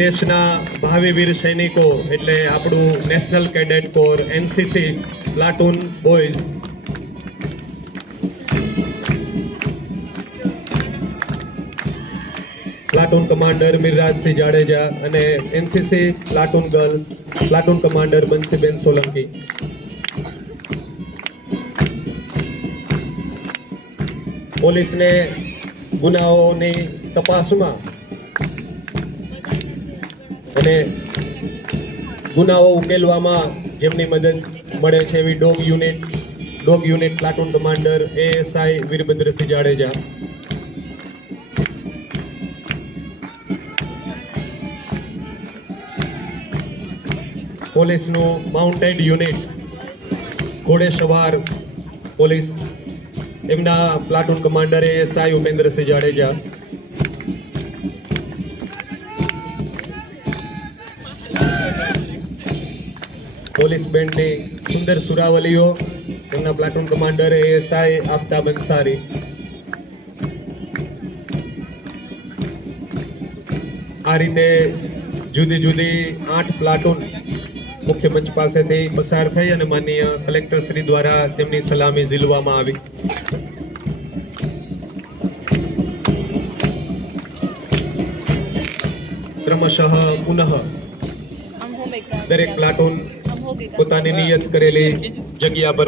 દેશના ભાવિ વીર સૈનિકો એટલે આપણું national cadet corps NCC platoon boys platoon commander Mirrajsinh Jadeja અને NCC platoon girls platoon commander Bansiben Solanki. પોલીસને ગુનાઓની તપાસમાં અને ગુનાઓ ઉકેલવામાં જેમની મદદ મળે છે એવી dog unit platoon commander ASI Virbhadrasinh Jadeja. પોલીસનું માઉન્ટેડ યુનિટ ઘોડેસવાર પોલીસ એમના platoon commander ASI Upendrasinh Jadeja. Police બેન્ડની સુંદર સુરાવલીઓ એમના platoon commander ASI Aftab Ansari. આ રીતે જુદી જુદી 8 પ્લાટૂન મુખ્ય મંચ પાસેથી પસાર થઈ અને માનનીય કલેક્ટર શ્રી દ્વારા તેમની સલામી ઝીલવામાં આવી. ક્રમશઃ પુનઃ દરેક પ્લાટૂન પોતાની નિયત કરેલી જગ્યા પર